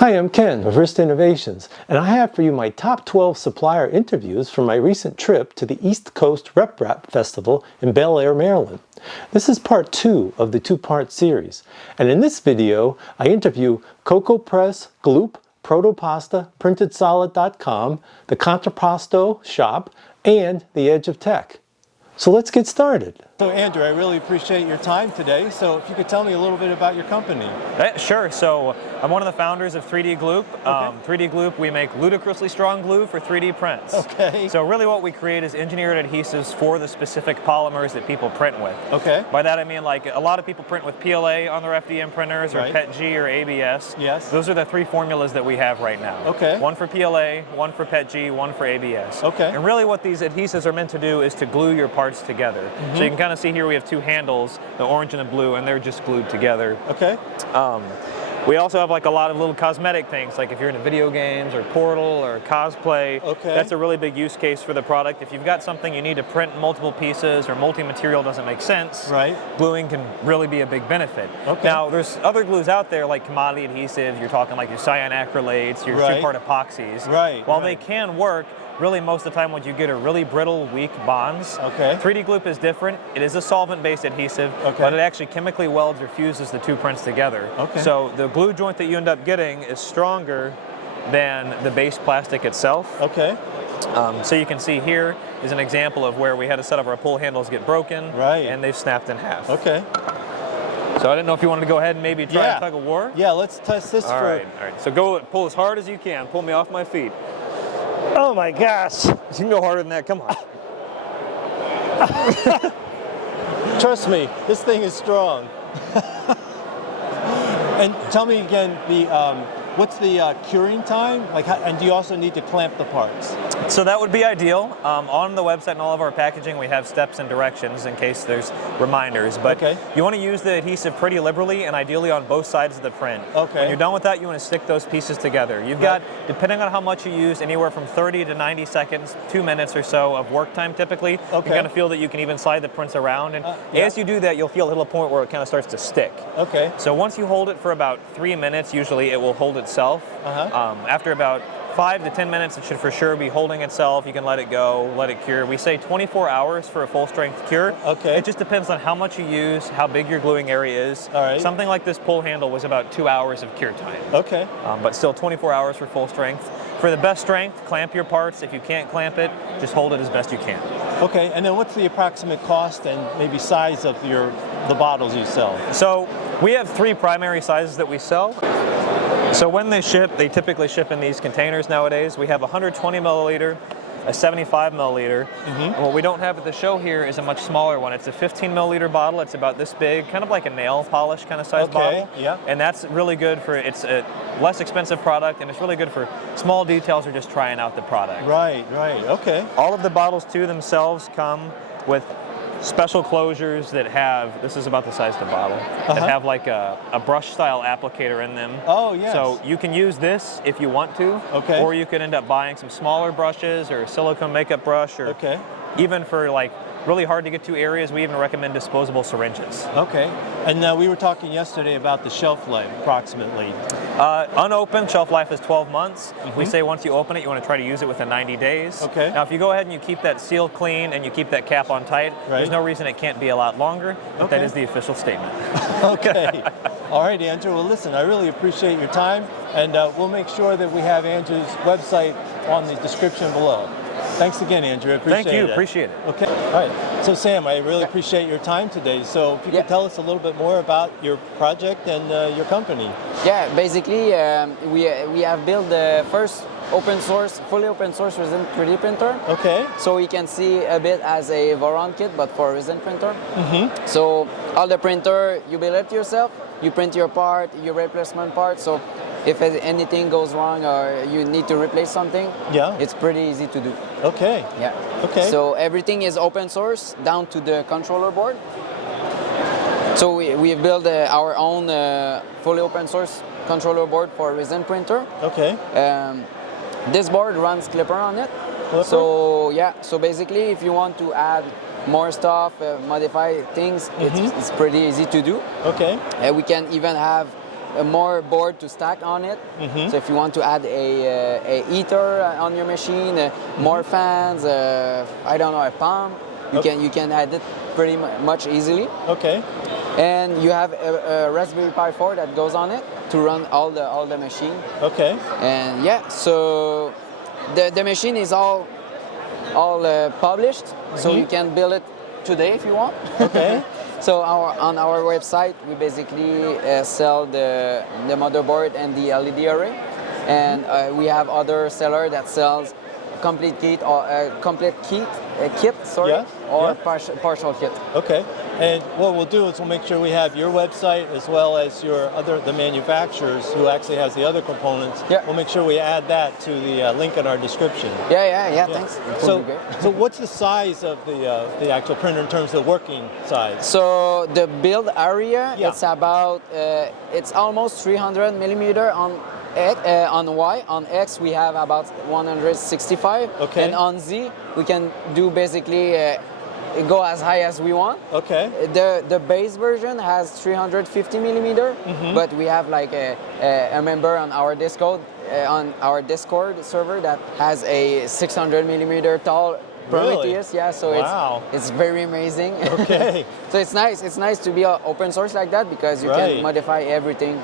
Hi, I'm Ken of Rist Innovations, and I have for you my top 12 supplier interviews from my recent trip to the East Coast RepRap Festival in Bel Air, Maryland. This is part 2 of the two-part series, and in this video I interview Cocoa Press, Gloop, Protopasta, PrintedSolid.com, the Contrapposto Shop, and the Edge of Tech. So let's get started. So Andrew, I really appreciate your time today. So if you could tell me a little bit about your company. Sure. So I'm one of the founders of 3D Gloop. Okay. 3D Gloop, we make ludicrously strong glue for 3D prints. Okay. So really what we create is engineered adhesives for the specific polymers that people print with. Okay. By that I mean like a lot of people print with PLA on their FDM printers or Right. PETG or ABS. Yes. Those are the three formulas that we have right now. Okay. One for PLA, one for PETG, one for ABS. Okay. And really what these adhesives are meant to do is to glue your parts together. Mm-hmm. So you can kind of see here we have two handles, the orange and the blue, and they're just glued together. Okay. We also have like a lot of little cosmetic things, like if you're into video games or Portal or cosplay, Okay. that's a really big use case for the product. If you've got something you need to print multiple pieces or multi-material doesn't make sense, Right. gluing can really be a big benefit. Okay. Now, there's other glues out there like commodity adhesives, you're talking like your cyanoacrylates, your Right. two-part epoxies. Right, While right. they can work, really most of the time what you get are really brittle, weak bonds. Okay. 3D Gloop is different. It is a solvent-based adhesive, Okay. but it actually chemically welds or fuses the two prints together. Okay. So the glue joint that you end up getting is stronger than the base plastic itself. Okay. So you can see here is an example of where we had a set of our pull handles get broken, Right. and they've snapped in half. Okay. So I didn't know if you wanted to go ahead and maybe try a tug of war. Yeah, let's test this All right. So pull as hard as you can. Pull me off my feet. Oh my gosh! You can go harder than that. Come on. Trust me, this thing is strong. And tell me again, what's the curing time? And do you also need to clamp the parts? So that would be ideal. On the website and all of our packaging, we have steps and directions in case there's reminders. But Okay. you want to use the adhesive pretty liberally and ideally on both sides of the print. Okay. When you're done with that, you want to stick those pieces together. You've got, depending on how much you use, anywhere from 30 to 90 seconds, 2 minutes or so of work time typically. Okay. You're going to feel that you can even slide the prints around. And Yeah. as you do that, you'll feel a little point where it kind of starts to stick. Okay. So once you hold it for about 3 minutes, usually it will hold itself. Uh-huh. After about 5 to 10 minutes, it should for sure be holding itself. You can let it go, let it cure. We say 24 hours for a full strength cure. Okay. It just depends on how much you use, how big your gluing area is. All right. Something like this pull handle was about 2 hours of cure time. Okay. But still 24 hours for full strength. For the best strength, clamp your parts. If you can't clamp it, just hold it as best you can. Okay, and then what's the approximate cost and maybe size of the bottles you sell? So we have 3 primary sizes that we sell. So when they ship, they typically ship in these containers nowadays. We have a 120 milliliter, a 75 milliliter. And what we don't have at the show here is a much smaller one. It's a 15 milliliter bottle. It's about this big, kind of like a nail polish kind of size bottle. Yeah. And that's really good for, it's a less expensive product, and it's really good for small details or just trying out the product. Right, okay. All of the bottles too themselves come with special closures that have, this is about the size of the bottle, that have like a brush style applicator in them. Oh, yes. So you can use this if you want to, Okay. or you could end up buying some smaller brushes or a silicone makeup brush, or Okay. even for like really hard to get to areas, we even recommend disposable syringes. Okay. And we were talking yesterday about the shelf life, approximately. Unopened, shelf life is 12 months. We say once you open it, you want to try to use it within 90 days. Okay. Now, if you go ahead and you keep that seal clean and you keep that cap on tight, there's no reason it can't be a lot longer, but that Okay. is the official statement. Okay. All right, Andrew. Well, listen, I really appreciate your time, and we'll make sure that we have Andrew's website on the description below. Thanks again, Andrew. I appreciate it. Thank you. Appreciate it. Okay. All right. So, Sam, I really appreciate your time today. So, if you could tell us a little bit more about your project and your company. Yeah, basically, we have built the first fully open source resin 3D printer. Okay. So you can see a bit as a Voron kit, but for a resin printer. So all the printer, you build it yourself, you print your part, your replacement part. So if anything goes wrong or you need to replace something, it's pretty easy to do. Okay. Yeah. Okay. So everything is open source down to the controller board. So we have built our own fully open source controller board for a resin printer. Okay. This board runs Clipper on it. Clipper? So basically if you want to add more stuff, modify things, it's pretty easy to do. Okay. We can even have more board to stack on it. So if you want to add a heater on your machine, more fans, I don't know, a pump, you can add it pretty much easily. Okay. And you have a Raspberry Pi 4 that goes on it to run all the machine. Okay. And yeah, so the machine is all published, so you can build it today if you want. Okay. So on our website, we basically sell the motherboard and the LED array, and we have other seller that sells complete kit or kit, sorry, Yeah, or yeah. partial kit. Okay. And what we'll do is we'll make sure we have your website as well as the manufacturers who actually has the other components. Yeah. We'll make sure we add that to the link in our description. Yeah, thanks. It will be great. So what's the size of the actual printer in terms of the working size? So the build area, Yeah. it's about it's almost 300 millimeter on Y. On X we have about 165. Okay. And on Z we can do basically go as high as we want. Okay. The base version has 350 millimeter, but we have like a member on our Discord server that has a 600 millimeter tall Prometheus. Yeah, so Wow. it's very amazing. Okay. So it's nice to be open source like that because you Right. can modify everything.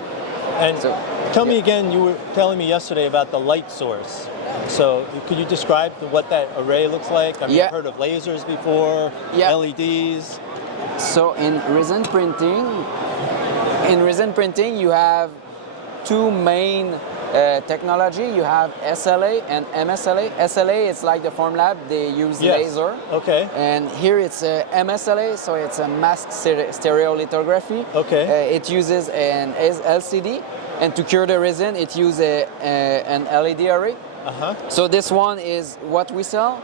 And So, tell me again, you were telling me yesterday about the light source. So could you describe what that array looks like? I mean, Yeah. I've heard of lasers before, Yeah. LEDs. So in resin printing, you have two main technology. You have SLA and MSLA. SLA is like the Formlab, they use Yes. laser. Okay. And here it's MSLA, so it's a mask stereolithography. Okay. It uses an LCD, and to cure the resin, it uses an LED array. Uh-huh. So this one is what we sell.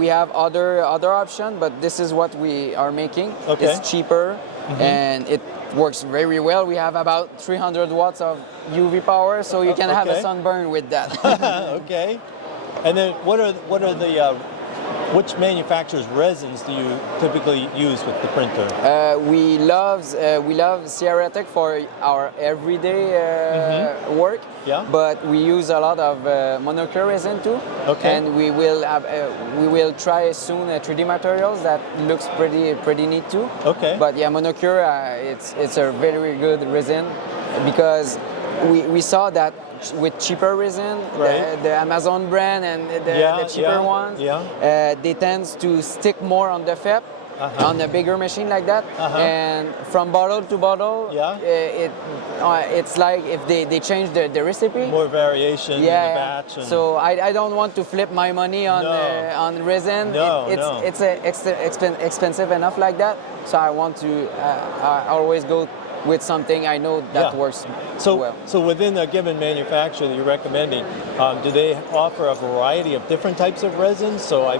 We have other option, but this is what we are making. Okay. It's cheaper and it works very well. We have about 300 watts of UV power, so you can have a Okay. sunburn with that. Okay. And then what are the which manufacturer's resins do you typically use with the printer? We love CRTech for our everyday work. Yeah. But we use a lot of monocure resin too. Okay. And we will try soon 3D materials that looks pretty neat too. Okay. But yeah, monocure it's a very good resin because we saw that with cheaper resin, Right. the Amazon brand and the cheaper ones, they tend to stick more on the FEP, on a bigger machine like that. And from bottle to bottle, it's like if they change the recipe. More variation in the batch. And So I don't want to flip my money on resin. No, it's expensive enough like that. So I want to I always go with something I know that works well. So within a given manufacturer that you're recommending, do they offer a variety of different types of resins? So I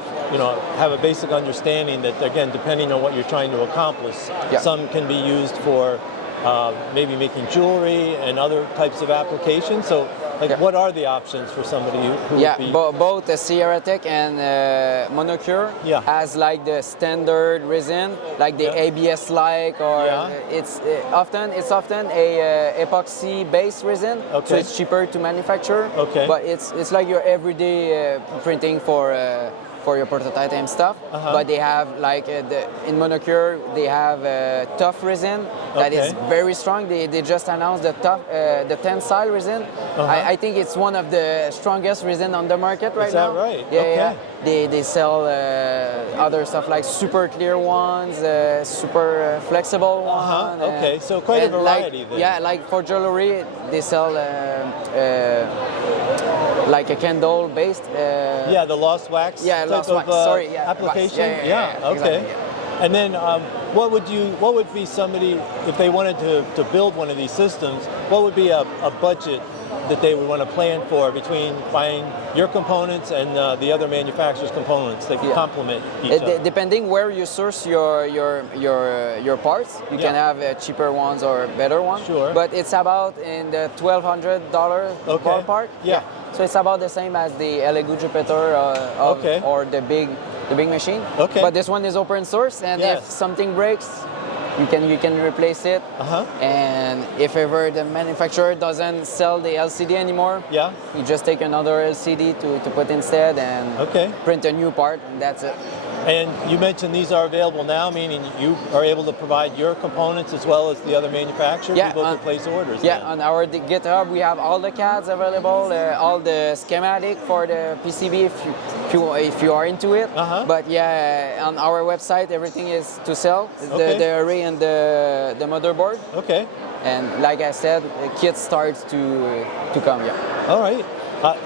have a basic understanding that, again, depending on what you're trying to accomplish, some can be used for maybe making jewelry and other types of applications. So what are the options for somebody who would be... both the CRTech and monocure has like the standard resin, like the ABS like, or it's often a epoxy based resin, so it's cheaper to manufacture. But it's like your everyday printing for your prototype and stuff. But they have like in monocure they have tough resin that is very strong. They just announced the tensile resin. I think it's one of the strongest resin on the market right now. Is that right? Yeah. They sell other stuff like super clear ones, super flexible ones. Okay, so quite a variety there. Yeah, like for jewelry, they sell like a candle based. The lost wax type lost of wax. Sorry, application. wax. Yeah, Okay. exactly, And then what would be somebody, if they wanted to build one of these systems, what would be a budget that they would want to plan for between buying your components and the other manufacturer's components that complement each other? Depending where you source your parts, you can have cheaper ones or better ones. Sure. But it's about in the $1,200 ballpark. Yeah. So it's about the same as the Lego Jupiter or the big machine. Okay. But this one is open source, and if something breaks, you can replace it. And if ever the manufacturer doesn't sell the LCD anymore, Yeah. you just take another LCD to put instead and print a new part, and that's it. And you mentioned these are available now, meaning you are able to provide your components as well as the other manufacturer. Yeah, People can place orders. Yeah, then. on our GitHub we have all the CADs available, all the schematic for the PCB if you are into it. But yeah, on our website everything is to sell, the array and the motherboard. Okay. And like I said, the kit starts to come. Yeah. All right.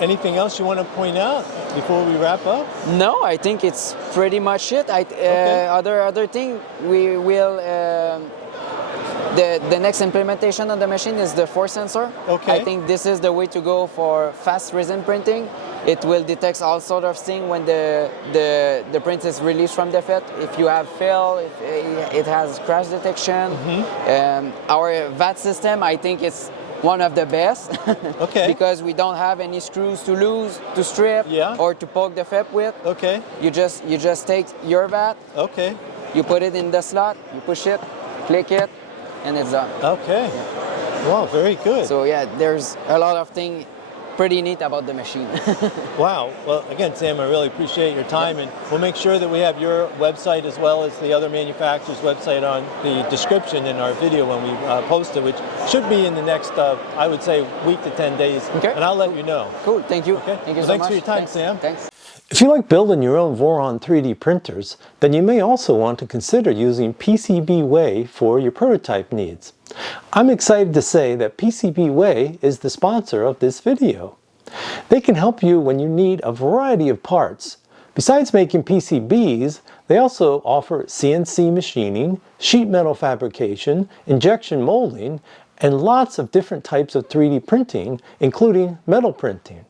Anything else you want to point out before we wrap up? No, I think it's pretty much it. Other thing, we will the next implementation of the machine is the force sensor. Okay. I think this is the way to go for fast resin printing. It will detect all sort of things when the print is released from the FET. If you have fail, if it has crash detection. Our VAT system, I think it's one of the best. Because we don't have any screws to lose, to strip, or to poke the FEP with. You just take your VAT. You put it in the slot, you push it, click it, and it's done. Wow, very good. So yeah, there's a lot of things pretty neat about the machine. Wow. Well, again, Sam, I really appreciate your time, and we'll make sure that we have your website as well as the other manufacturer's website on the description in our video when we post it, which should be in the next, I would say, week to 10 days. And I'll let you know. Cool. Thank you. Okay. Thank you so Thanks much. for your time, Thanks. Sam. Thanks. If you like building your own Voron 3D printers, then you may also want to consider using PCBWay for your prototype needs. I'm excited to say that PCBWay is the sponsor of this video. They can help you when you need a variety of parts. Besides making PCBs, they also offer CNC machining, sheet metal fabrication, injection molding, and lots of different types of 3D printing, including metal printing.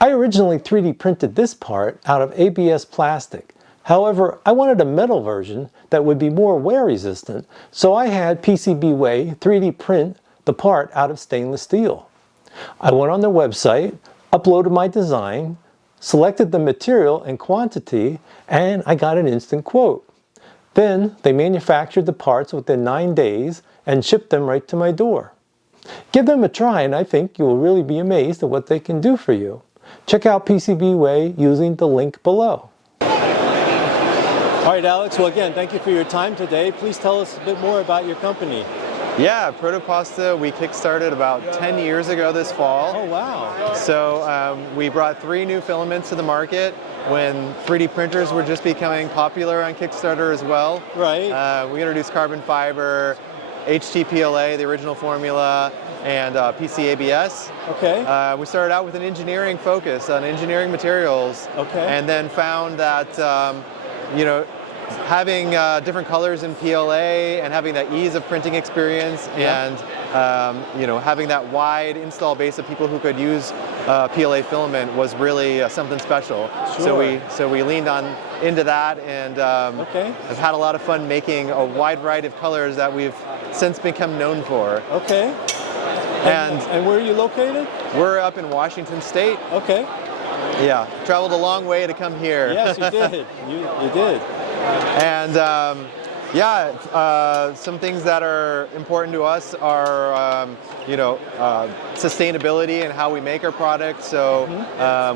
I originally 3D printed this part out of ABS plastic. However, I wanted a metal version that would be more wear resistant, so I had PCBWay 3D print the part out of stainless steel. I went on their website, uploaded my design, selected the material and quantity, and I got an instant quote. Then they manufactured the parts within 9 days and shipped them right to my door. Give them a try, and I think you will really be amazed at what they can do for you. Check out PCBWay using the link below. All right, Alex, well again, thank you for your time today. Please tell us a bit more about your company. Yeah, Protopasta, we kickstarted about 10 years ago this fall. Oh, wow. So we brought 3 new filaments to the market when 3D printers were just becoming popular on Kickstarter as well. Right. We introduced carbon fiber, HTPLA, the original formula, and PCABS. Okay. We started out with an engineering focus on engineering materials. Okay. And then found that, having different colors in PLA and having that ease of printing experience and having that wide install base of people who could use PLA filament was really something special. Sure. So we leaned into that and have had a lot of fun making a wide variety of colors that we've since become known for. Okay. And where are you located? We're up in Washington State. Okay. Yeah, traveled a long way to come here. Yes, you did. You did. And some things that are important to us are, sustainability and how we make our products. So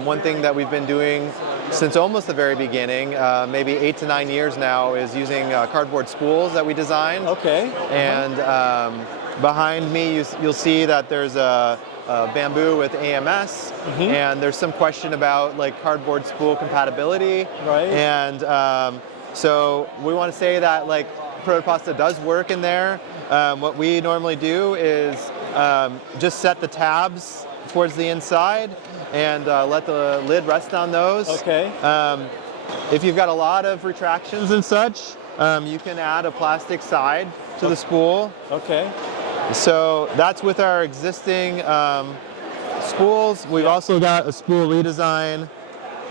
one thing that we've been doing since almost the very beginning, maybe 8 to 9 years now, is using cardboard spools that we designed. Okay. And behind me, you'll see that there's a bamboo with AMS, and there's some question about like cardboard spool compatibility. Right. And so we want to say that like Protopasta does work in there. What we normally do is just set the tabs towards the inside and let the lid rest on those. Okay. If you've got a lot of retractions and such, you can add a plastic side to the spool. Okay. So that's with our existing spools. We've also got a spool redesign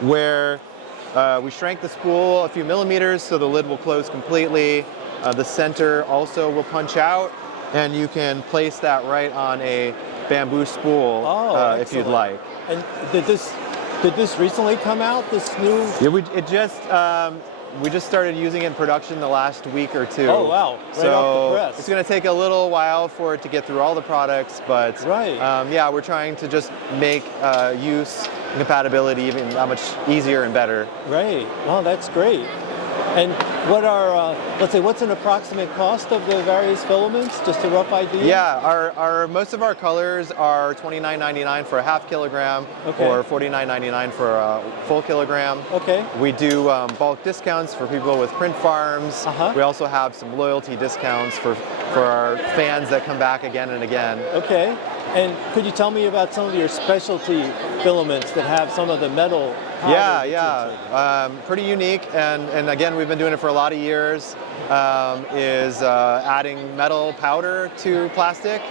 where we shrank the spool a few millimeters so the lid will close completely. The center also will punch out, and you can place that right on a bamboo spool if you'd like. And did this recently come out? This new? Yeah, it just we just started using it in production the last week or two. Oh, wow. Right so off the press. it's going to take a little while for it to get through all the products, but Right. yeah, we're trying to just make use and compatibility even that much easier and better. Right. Well, that's great. And what are, let's say, what's an approximate cost of the various filaments? Just a rough idea? Yeah, our most of our colors are $29.99 for a half kilogram, Okay. or $49.99 for a full kilogram. Okay. We do bulk discounts for people with print farms. Uh-huh. We also have some loyalty discounts for our fans that come back again and again. Okay. And could you tell me about some of your specialty filaments that have some of the metal powder? Yeah. Pretty unique, and again, we've been doing it for a lot of years. Is adding metal powder to plastic,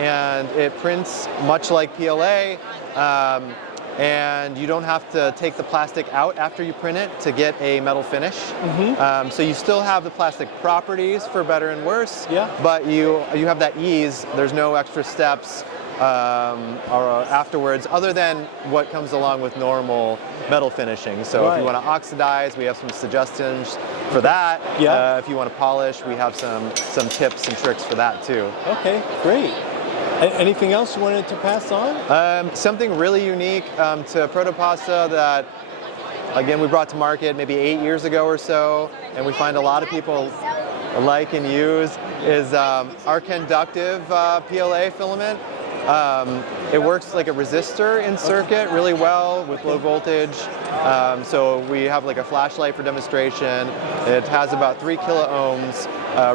and it prints much like PLA. And you don't have to take the plastic out after you print it to get a metal finish. So you still have the plastic properties for better and worse, Yeah. but you have that ease. There's no extra steps or afterwards, other than what comes along with normal metal finishing. So if Right. you want to oxidize, we have some suggestions for that. Yeah. If you want to polish, we have some tips and tricks for that too. Okay, great. Anything else you wanted to pass on? Something really unique to Protopasta that, again, we brought to market maybe 8 years ago or so, and we find a lot of people like and use, is our conductive PLA filament. It works like a resistor in circuit really well with low voltage. So we have like a flashlight for demonstration. It has about 3 kilo ohms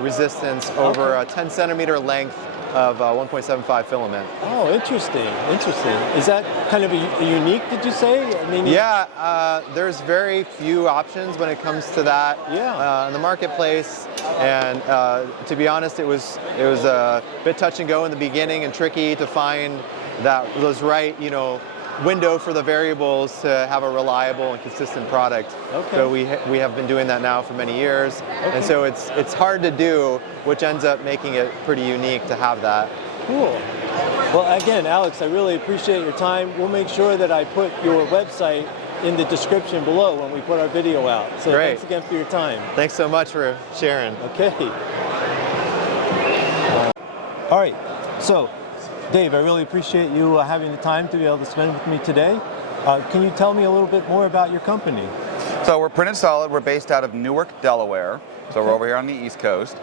resistance over a 10 centimeter length of 1.75 filament. Oh, interesting, interesting. Is that kind of a unique, did you say? I mean, Yeah, there's very few options when it comes to that in the marketplace. And to be honest, it was a bit touch and go in the beginning and tricky to find those right, window for the variables to have a reliable and consistent product. Okay. So we have been doing that now for many years, and so it's hard to do, which ends up making it pretty unique to have that. Cool. Well, again, Alex, I really appreciate your time. We'll make sure that I put your website in the description below when we put our video out. So Great. Thanks again for your time. Thanks so much for sharing. Okay. All right. So, Dave, I really appreciate you having the time to be able to spend with me today. Can you tell me a little bit more about your company? So we're Printed Solid. We're based out of Newark, Delaware. So we're over here on the East Coast.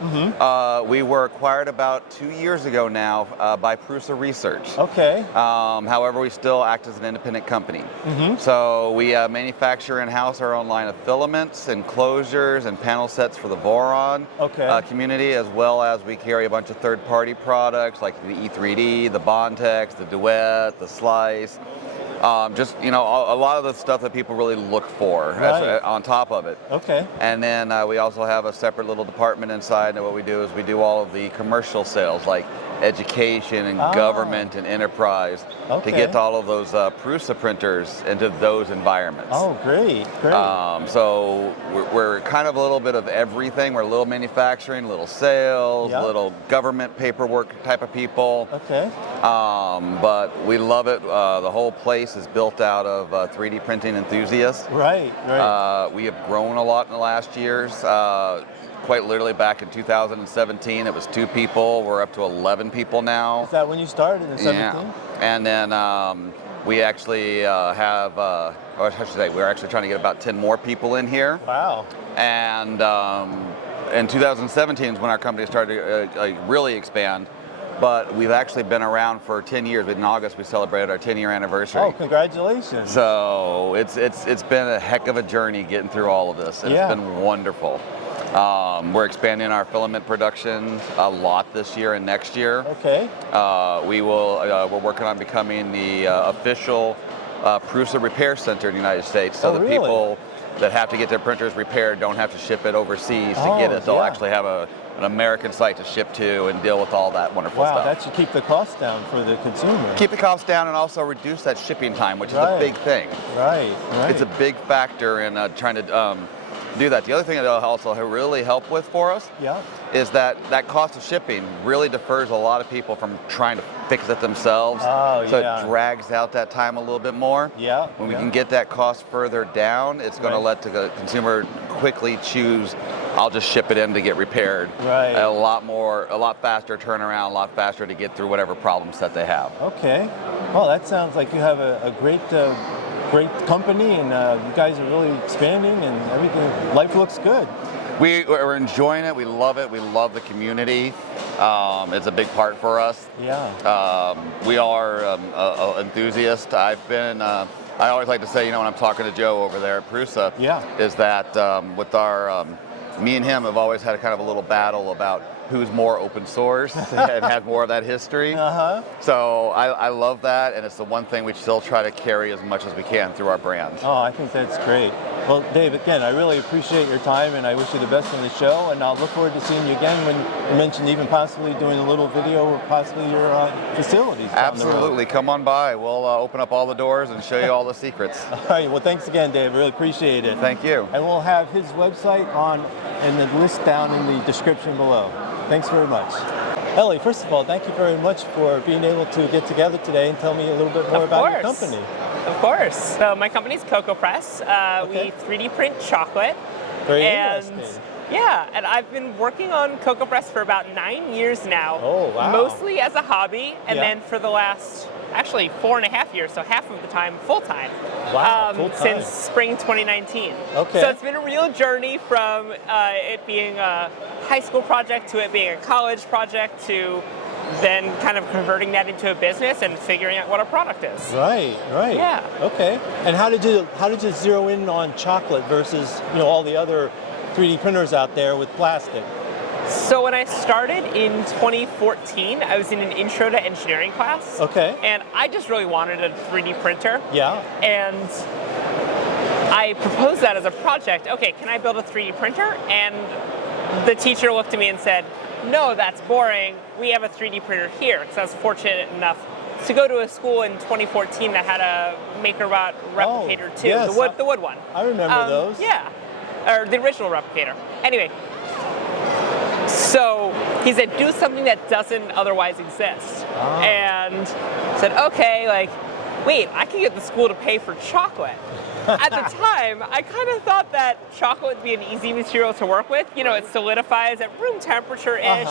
We were acquired about 2 years ago now by Prusa Research. Okay. However, we still act as an independent company. So we manufacture in-house our own line of filaments, enclosures, and panel sets for the Voron community, as well as we carry a bunch of third-party products like the E3D, the Bontex, the Duet, the Slice. Just, a lot of the stuff that people really look for on top of it. Okay. And then we also have a separate little department inside, and what we do is we do all of the commercial sales, like education and government and enterprise, to get to all of those Prusa printers into those environments. Oh, great, great. So we're kind of a little bit of everything. We're a little manufacturing, a little sales, a little government paperwork type of people. Okay. But we love it. The whole place is built out of 3D printing enthusiasts. Right, right. We have grown a lot in the last years. Quite literally back in 2017, it was 2 people. We're up to 11 people now. Is that when you started in 17? Yeah. And then we actually have, or I should say, we're actually trying to get about 10 more people in here. Wow. And in 2017 is when our company started to really expand. But we've actually been around for 10 years. In August, we celebrated our 10-year anniversary. Oh, congratulations. So it's been a heck of a journey getting through all of this. And it's been wonderful. We're expanding our filament production a lot this year and next year. Okay. We're working on becoming the official Prusa Repair Center in the United States. So really? People that have to get their printers repaired don't have to ship it overseas to get it. They'll actually have an American site to ship to and deal with all that wonderful stuff. Wow, that should keep the cost down for the consumer. Keep the costs down and also reduce that shipping time, which is a big thing. Right, right. It's a big factor in trying to do that. The other thing that it'll also really help with for us is that cost of shipping really defers a lot of people from trying to fix it themselves. Oh, so it drags out that time a little bit more. Yeah. When we can get that cost further down, it's going to let the consumer quickly choose, I'll just ship it in to get repaired. Right. A lot faster turnaround, a lot faster to get through whatever problem set they have. Okay. Well, that sounds like you have a great company, and you guys are really expanding, and everything. Life looks good. We're enjoying it. We love it. We love the community. It's a big part for us. Yeah. We are enthusiasts. I always like to say, when I'm talking to Joe over there at Prusa, is that with our, me and him have always had a kind of a little battle about who's more open source and has more of that history. So I love that, and it's the one thing we still try to carry as much as we can through our brand. Oh, I think that's great. Well, Dave, again, I really appreciate your time, and I wish you the best on the show, and I'll look forward to seeing you again when you mentioned even possibly doing a little video of possibly your facilities. Absolutely. Come on by. We'll open up all the doors and show you all the secrets. All right. Well, thanks again, Dave. Really appreciate it. Thank you. And we'll have his website in the list down in the description below. Thanks very much. Ellie, first of all, thank you very much for being able to get together today and tell me a little bit more about your company. Of course. So my company's Cocoa Press. We 3D print chocolate. Very interesting. Yeah, and I've been working on Cocoa Press for about 9 years now. Oh, wow. Mostly as a hobby, and then for the last, actually 4.5 years, so half of the time, full-time. Wow, full-time. Since spring 2019. Okay. So it's been a real journey from it being a high school project to it being a college project to then kind of converting that into a business and figuring out what a product is. Right. Yeah. Okay. And how did you zero in on chocolate versus all the other 3D printers out there with plastic? So when I started in 2014, I was in an intro to engineering class. Okay. And I just really wanted a 3D printer. Yeah. And I proposed that as a project. Okay, can I build a 3D printer? And the teacher looked at me and said, no, that's boring. We have a 3D printer here. Because I was fortunate enough to go to a school in 2014 that had a MakerBot replicator too, yes, the wood one. I remember those. Yeah, or the original replicator. Anyway, so he said, do something that doesn't otherwise exist. And said, okay, wait, I can get the school to pay for chocolate. At the time, I kind of thought that chocolate would be an easy material to work with. It solidifies at room temperature-ish.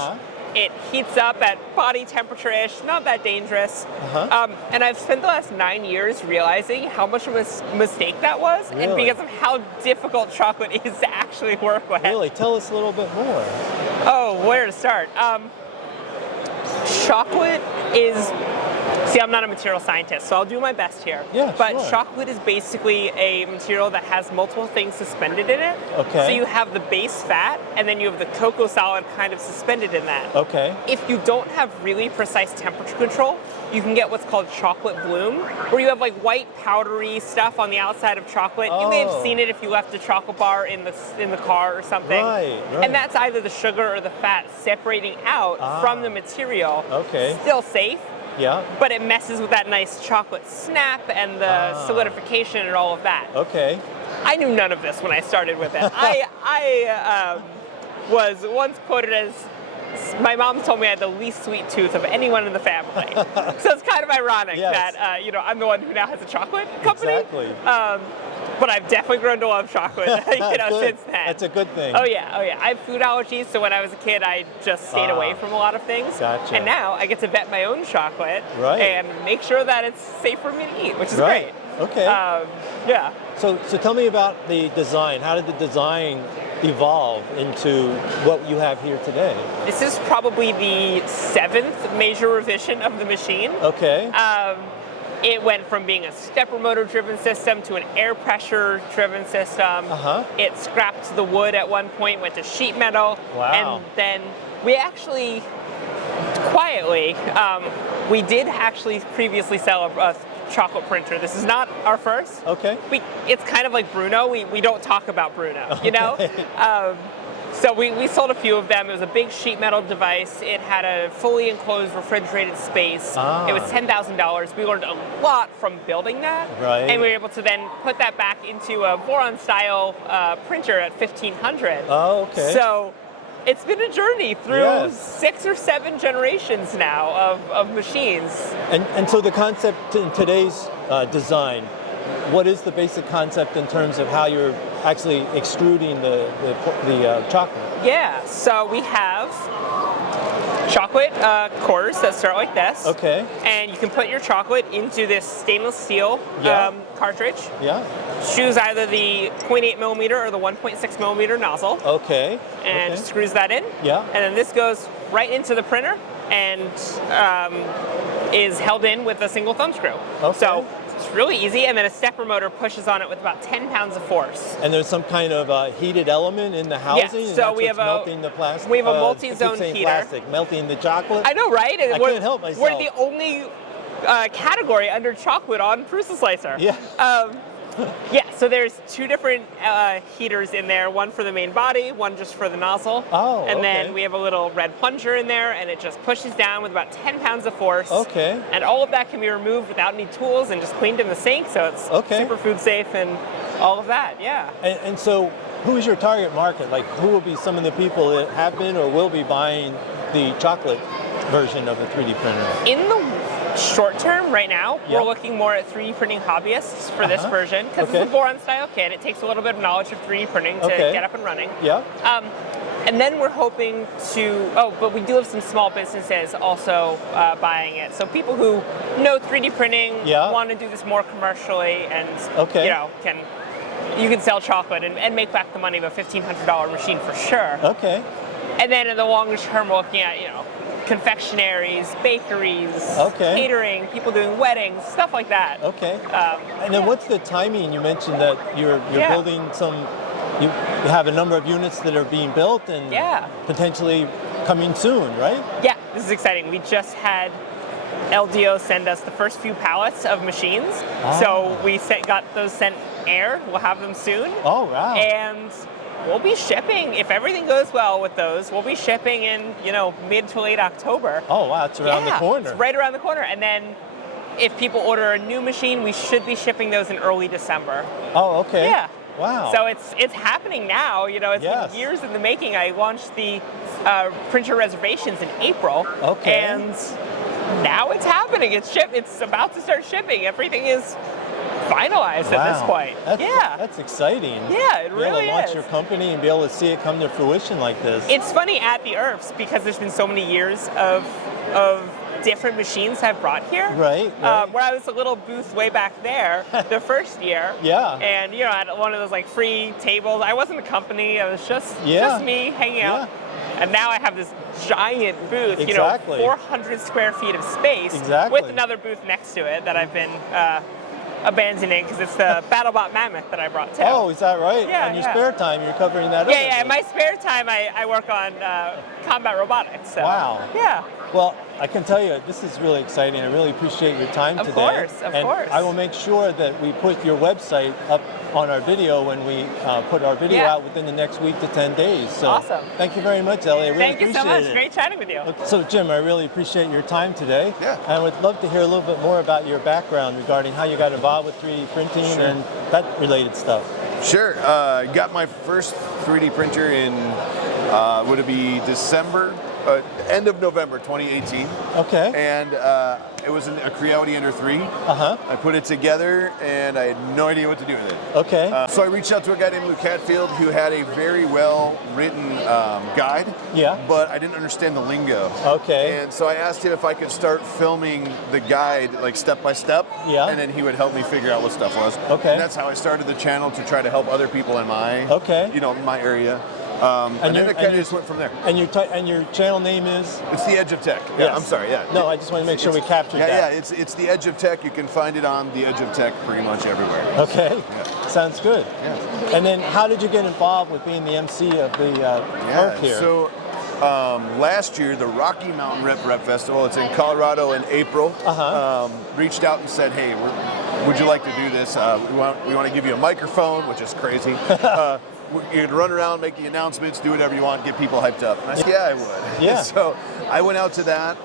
It heats up at body temperature-ish, not that dangerous. And I've spent the last 9 years realizing how much of a mistake that was, and because of how difficult chocolate is to actually work with. Really? Tell us a little bit more. Oh, where to start? Chocolate is... See, I'm not a material scientist, so I'll do my best here. Yeah, but sure. chocolate is basically a material that has multiple things suspended in it. Okay. So you have the base fat, and then you have the cocoa solid kind of suspended in that. Okay. If you don't have really precise temperature control, you can get what's called chocolate bloom, where you have white powdery stuff on the outside of chocolate. You may have seen it if you left a chocolate bar in the car or something. Right. And that's either the sugar or the fat separating out from the material. Okay. Still safe. Yeah. But it messes with that nice chocolate snap and the solidification and all of that. Okay. I knew none of this when I started with it. I was once quoted as, my mom told me I had the least sweet tooth of anyone in the family. So it's kind of ironic that I'm the one who now has a chocolate company. Exactly. But I've definitely grown to love chocolate, since then. That's a good thing. Oh yeah. I have food allergies, so when I was a kid, I just stayed away from a lot of things. Gotcha. And now I get to vet my own chocolate and make sure that it's safe for me to eat, which is great. Okay. Yeah. So tell me about the design. How did the design evolve into what you have here today? This is probably the 7th major revision of the machine. Okay. It went from being a stepper motor driven system to an air pressure driven system. It scrapped the wood at one point, went to sheet metal. Wow. And then we actually, quietly, we did actually previously sell a chocolate printer. This is not our first. Okay. It's kind of like Bruno. We don't talk about Bruno, you know? So we sold a few of them. It was a big sheet metal device. It had a fully enclosed refrigerated space. It was $10,000. We learned a lot from building that. Right. And we were able to then put that back into a Voron style printer at 1500. Oh, okay. So it's been a journey through 6 or 7 generations now of machines. And so the concept in today's design what is the basic concept in terms of how you're actually extruding the chocolate? Yeah, so we have chocolate cores that start like this. Okay. And you can put your chocolate into this stainless steel cartridge. Yeah. Choose either the 0.8 millimeter or the 1.6 millimeter nozzle. Okay. And screws that in. Yeah. And then this goes right into the printer and is held in with a single thumb screw. Okay. So it's really easy, and then a stepper motor pushes on it with about 10 pounds of force. And there's some kind of heated element in the housing? Yeah, and so that's we what's have melting the plastic? we have a multi-zone heater. Plastic, melting the chocolate? I know, right? I can't help myself. We're the only category under chocolate on Prusa Slicer. Yeah. Yeah, so there's two different heaters in there, one for the main body, one just for the nozzle. Oh, and okay. then we have a little red plunger in there, and it just pushes down with about 10 pounds of force. Okay. And all of that can be removed without any tools and just cleaned in the sink, so it's super food safe and all of that, yeah. And so who is your target market? Like, who will be some of the people that have been or will be buying the chocolate version of the 3D printer? In the short term, right now, we're looking more at 3D printing hobbyists for this version, because it's a boron style kit. It takes a little bit of knowledge of 3D printing to get up and running. Yeah. And then we're hoping to, but we do have some small businesses also buying it. So people who know 3D printing, want to do this more commercially, and you know, you can sell chocolate and make back the money of a $1,500 machine for sure. Okay. And then in the longer term, we're looking at, you know, confectionaries, bakeries, catering, people doing weddings, stuff like that. Okay. And then what's the timing? You mentioned that you're building some, you have a number of units that are being built and potentially coming soon, right? Yeah, this is exciting. We just had LDO send us the first few pallets of machines. So we got those sent air. We'll have them soon. Oh, wow. And we'll be shipping, if everything goes well with those, we'll be shipping in, you know, mid to late October. Oh, wow, it's around the corner. It's right around the corner. And then if people order a new machine, we should be shipping those in early December. Oh, okay. Yeah. Wow. So it's happening now. You know, it's been years in the making. I launched the printer reservations in April. Okay. And now it's happening. It's about to start shipping. Everything is finalized at this point. That's exciting. Yeah, it really is. Be able to launch your company and be able to see it come to fruition like this. It's funny at the ERRFs because there's been so many years of different machines I've brought here. Right. Where I was a little booth way back there the first year. And you know, I had one of those like free tables. I wasn't a company. I was just me hanging out. And now I have this giant booth, you know, 400 square feet of space with another booth next to it that I've been abandoning because it's the BattleBot Mammoth that I brought too. Oh, is that right? Yeah. In your spare time, you're covering that up. Yeah. In my spare time, I work on combat robotics. So. Wow. Yeah. Well, I can tell you, this is really exciting. I really appreciate your time today. Of course. I will make sure that we put your website up on our video when we put our video out within the next week to 10 days. So awesome. Thank you very much, Ellie. I really Thank you so much. It. Great chatting with you. So, Jim, I really appreciate your time today. Yeah. And I would love to hear a little bit more about your background regarding how you got involved with 3D printing and that related stuff. Sure. Got my first 3D printer in, would it be December? End of November 2018. Okay. And it was a Creality Ender 3. I put it together and I had no idea what to do with it. Okay. So I reached out to a guy named Lou Catfield who had a very well written guide. Yeah. But I didn't understand the lingo. Okay. And so I asked him if I could start filming the guide like step by step. Yeah. And then he would help me figure out what stuff was. Okay. And that's how I started the channel, to try to help other people in my my area. And then it kind of just went from there. And your channel name is? It's The Edge of Tech. Yeah, I'm sorry. Yeah. No, I just want to make sure we captured that. Yeah, it's The Edge of Tech. You can find it on The Edge of Tech pretty much everywhere. Okay. Sounds good. Yeah. And then how did you get involved with being the MC of the ERRF here? So last year, the Rocky Mountain Rep Festival, it's in Colorado in April, reached out and said, hey, would you like to do this? We want to give you a microphone, which is crazy. You'd run around, make the announcements, do whatever you want, get people hyped up. And I said, yeah, I would. Yeah. So I went out to that.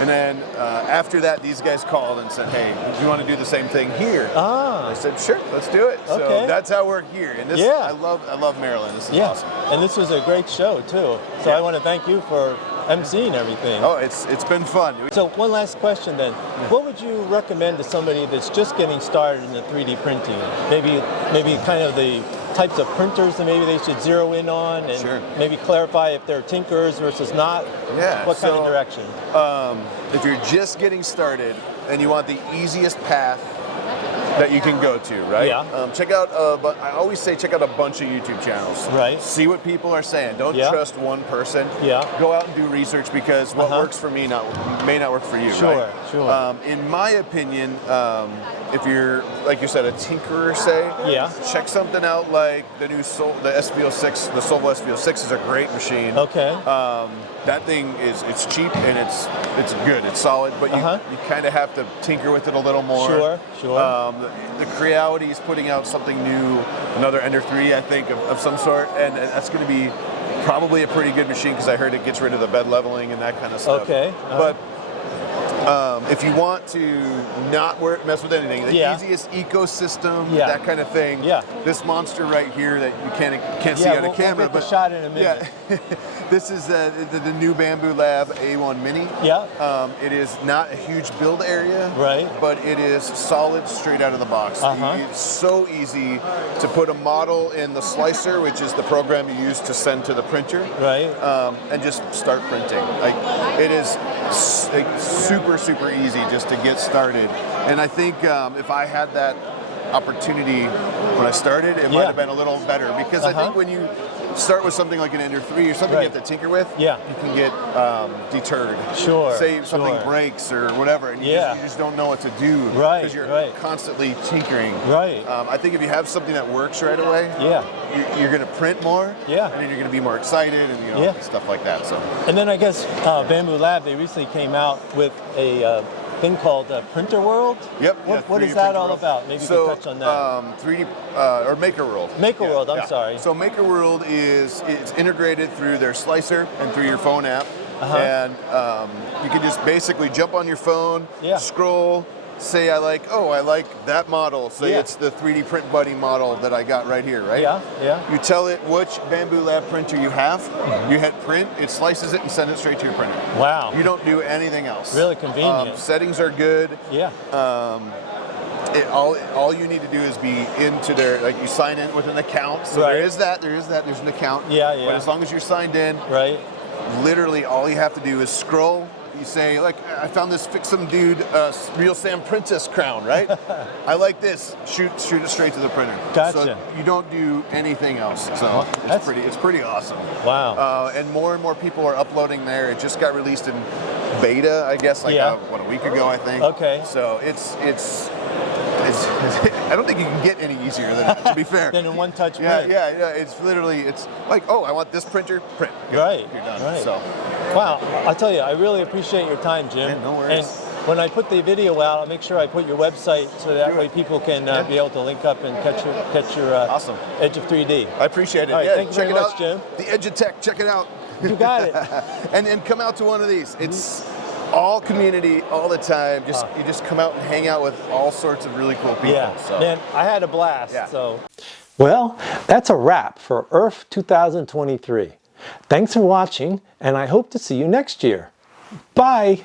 And then after that, these guys called and said, hey, do you want to do the same thing here? I said, sure, let's do it. Okay. So that's how we're here. And I love Maryland. This is awesome. And this was a great show, too. So I want to thank you for emceeing everything. Oh, it's been fun. So one last question then. What would you recommend to somebody that's just getting started in the 3D printing? Maybe kind of the types of printers that maybe they should zero in on, and maybe clarify if they're tinkerers versus not? Yeah. What kind of direction? If you're just getting started and you want the easiest path that you can go to, right? Yeah. Check out, but I always say check out a bunch of YouTube channels. Right. See what people are saying. Don't trust one person. Yeah. Go out and do research, because what works for me may not work for you. Sure, right? sure. In my opinion, if you're, like you said, a tinkerer, say, check something out like the new the SVO6, the Solvo SVO6 is a great machine. Okay. That thing it's cheap and it's good, it's solid, but you kind of have to tinker with it a little more. Sure. The Creality is putting out something new, another Ender 3, I think, of some sort, and that's going to be probably a pretty good machine, because I heard it gets rid of the bed leveling and that kind of stuff. Okay. But if you want to not mess with anything, the easiest ecosystem, that kind of thing, this monster right here that you can't see on a camera, we'll get the shot in a minute. This is the new Bamboo Lab A1 Mini. Yeah. It is not a huge build area, right? But it is solid straight out of the box. It's so easy to put a model in the slicer, which is the program you use to send to the printer, right? And just start printing. Like, it is super easy just to get started. And I think if I had that opportunity when I started, it might have been a little better, because I think when you start with something like an Ender 3 or something you have to tinker with, you can get deterred. Sure. Say something breaks or whatever, and you just don't know what to do, because you're constantly tinkering. Right. I think if you have something that works right away, you're going to print more, and then you're going to be more excited, and stuff like that. So. And then I guess Bamboo Lab, they recently came out with a thing called Printer World. Yep. What is that all about? Maybe you can touch on that. 3D or Maker World. Maker World. I'm sorry. So Maker World it's integrated through their slicer and through your phone app, and you can just basically jump on your phone, scroll. Say I like that model. Say it's the 3D Print Buddy model that I got right here, right? Yeah. You tell it which Bamboo Lab printer you have. You hit print. It slices it and sends it straight to your printer. Wow. You don't do anything else. Really convenient. Settings are good. Yeah. All you need to do is be into their, like, you sign in with an account. So there's an account. Yeah. But as long as you're signed in, literally all you have to do is scroll. You say, like, I found this Fix'em Dude Real Sam Princess crown, right? I like this. Shoot it straight to the printer. Gotcha. So you don't do anything else. So it's pretty awesome. Wow. And more people are uploading there. It just got released in beta, I guess, like a week ago, I think. Okay. So it's I don't think you can get any easier than that, to be fair. Than in one-touch print. Yeah. It's literally, it's like, oh, I want this printer, print. Good. Right. You're done. Right. So. Wow. I'll tell you, I really appreciate your time, Jim. Man, no worries. And when I put the video out, I'll make sure I put your website so that way people can be able to link up and catch your awesome Edge of 3D. I appreciate it. All right, thank you check very it much, out. Jim. The Edge of Tech, check it out. You got it. and come out to one of these. It's all community, all the time. You just come out and hang out with all sorts of really cool people. Yeah, so. man, I had a blast. Yeah. So, well, that's a wrap for ERRF 2023. Thanks for watching, and I hope to see you next year. Bye!